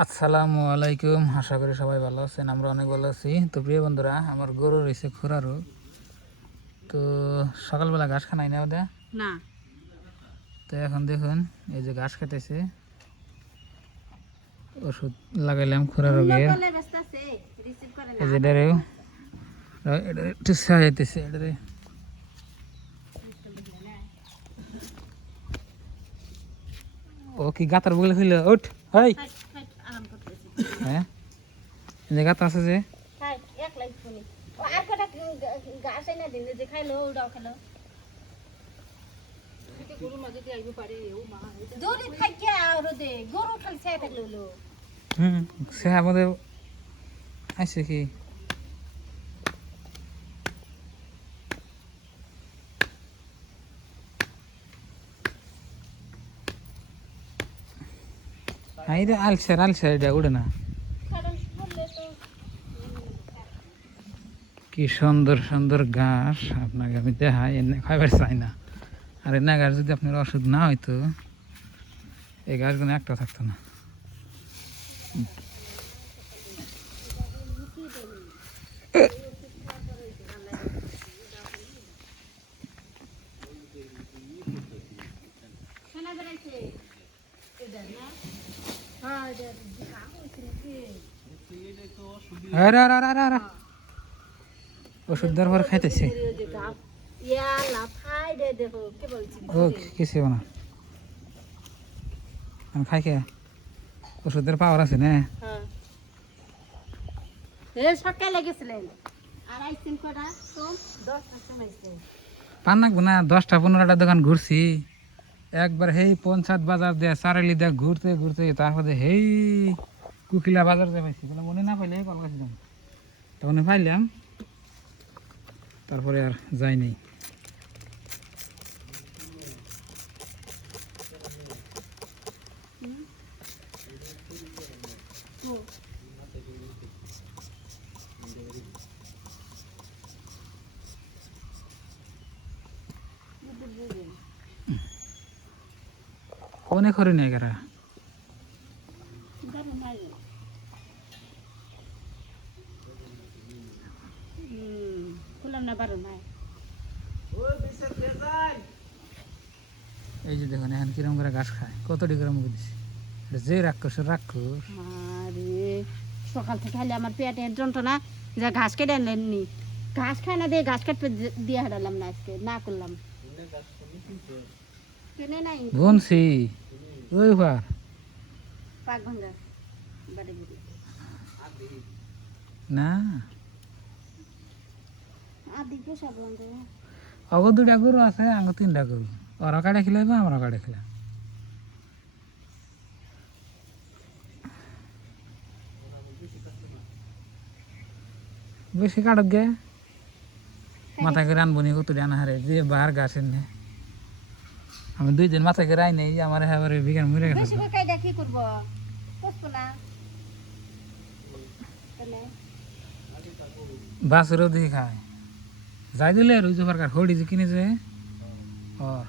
আসসালামু আলাইকুম, আশা করি সবাই ভালো আছেন। আমরা অনেক ভালো আছি। তো প্রিয় বন্ধুরা, আমার গরু রয়েছে খুরারও। তো সকালবেলা ঘাস খানাই না ওদের না। তো এখন দেখুন এই যে ঘাস খেতেছে, ওষুধ লাগাইলাম খুরা রোগের। এই যে এটারেও এটা একটু সাহায্যতেছে এটারে। ও কি গাতার বগলে ছিল? ওঠ হাই। হ্যাঁ, এই যে গাতা আছে যে সে আমাদের আছে কি এটা আলসার আলসার এটা উড়ে না। কি সুন্দর সুন্দর ঘাস আপনাকে আমি দেখাই, এনে খাইবার চাই না। আর এনে ঘাস যদি আপনার ওষুধ না হইতো এই গাছগুলো একটা থাকতো না। ওষুধ দেওয়ার পর খাইতেছে ও কিছু না, আমি খাই কে ওষুধের পাওয়ার আছে না। পান নাকবো না, 10টা-15টা দোকান ঘুরছি একবার। হেই পঞ্চায়েত বাজার দিয়ে চারালি দিয়ে ঘুরতে ঘুরতে তারপরে হেই কুকিলা বাজার দিয়ে পাইছি। বলে মনে না পাইলে কল কাছে যাম, তখন পাইলাম, তারপরে আর যাইনি। অনেক হরিণ এগারা এই যে দেখুন এখন কিরম করে ঘাস খায়, কতটি করে মুখে দিচ্ছে। যে রাক্ষস রাক্ষস। সকাল থেকে খাইলে আমার পেটের যন্ত্রণা, যা ঘাস কেটে আনলেননি, ঘাস খায় না দিয়ে ঘাস কাটতে দিয়ে হারালাম না, আজকে না করলাম কেনে নাই বনছি ওই ভার পাক ভাঙ্গা বাড়ি বাড়ি না আদি পেশাব বন্ধ। অগ 2টা গরু আছে, আঙ্গ 3টা গরু। ওরা কাটে খেলাইবা, আমরা কাটে খেলাম। বেশি কাটক গে মাথা করে আনবো নি, কত আনা হারে যে বার গাছ এনে আমি 2 দিন মাথা করে আই নেই, আমার এবারে বিঘান মরে গেছে। বেশি করে কাইদা কি করব, কষ্ট না বাসুরও দিয়ে খায় যাই দিলে রুজু সরকার হড়ি যে কিনেছে ওর